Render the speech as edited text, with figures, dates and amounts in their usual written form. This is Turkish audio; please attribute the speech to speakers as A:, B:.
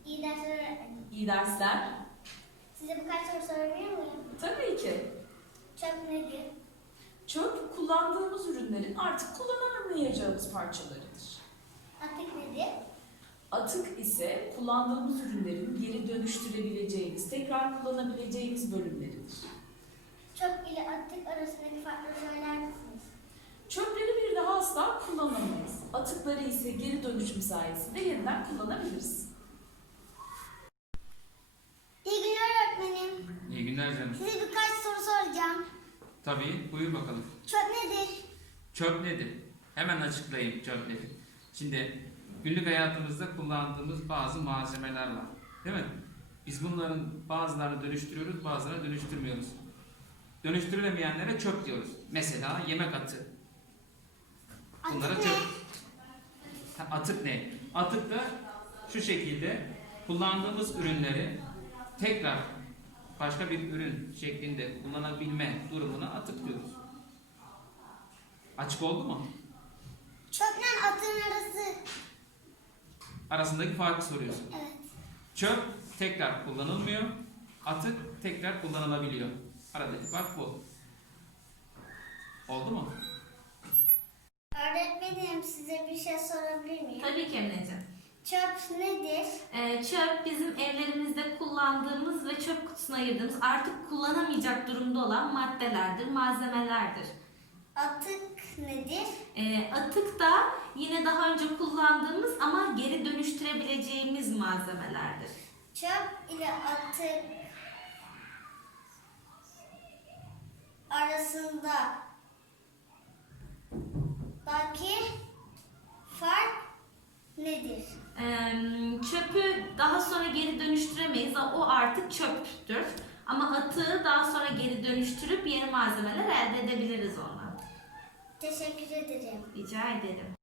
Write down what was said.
A: İyi dersler öğretmenim.
B: İyi dersler.
A: Size birkaç soru sorabilir miyim?
B: Tabii ki.
A: Çöp nedir?
B: Çöp kullandığımız ürünlerin artık kullanamayacağımız parçalarıdır.
A: Atık nedir?
B: Atık ise kullandığımız ürünlerin geri dönüştürebileceğimiz, tekrar kullanabileceğimiz bölümleridir.
A: Çöp ile atık arasındaki farkları söyler misiniz?
B: Çöpleri bir daha asla kullanamayız. Atıkları ise geri dönüşüm sayesinde yeniden kullanabiliriz.
A: İyi günler öğretmenim.
C: İyi günler canım.
A: Size birkaç soru soracağım.
C: Tabii, buyur bakalım.
A: Çöp nedir?
C: Çöp nedir? Hemen açıklayayım çöp nedir. Şimdi günlük hayatımızda kullandığımız bazı malzemeler var. Değil mi? Biz bunların bazılarını dönüştürüyoruz, bazılarını dönüştürmüyoruz. Dönüştürülemeyenlere çöp diyoruz. Mesela yemek atığı. Bunlara
A: Atık
C: çöp.
A: ne?
C: Atık ne? Atık da şu şekilde kullandığımız ürünleri tekrar başka bir ürün şeklinde kullanabilme durumuna atık diyoruz. Açık oldu mu?
A: Çöple atığın arası.
C: Arasındaki farkı soruyorsun.
A: Evet.
C: Çöp tekrar kullanılmıyor, atık tekrar kullanılabiliyor. Aradaki fark bu. Oldu mu?
A: Öğretmenim size bir şey sorabilir miyim?
D: Tabii ki Emine'ciğim.
A: Çöp nedir?
D: Çöp bizim evlerimizde kullandığımız ve çöp kutusuna ayırdığımız artık kullanamayacak durumda olan maddelerdir, malzemelerdir.
A: Atık nedir?
D: Atık da yine daha önce kullandığımız ama geri dönüştürebileceğimiz malzemelerdir.
A: Çöp ile atık arasındaki fark nedir?
D: Çöpü daha sonra geri dönüştüremeyiz. O artık çöptür. Ama atığı daha sonra geri dönüştürüp yeni malzemeler elde edebiliriz ondan.
A: Teşekkür ederim.
D: Rica ederim.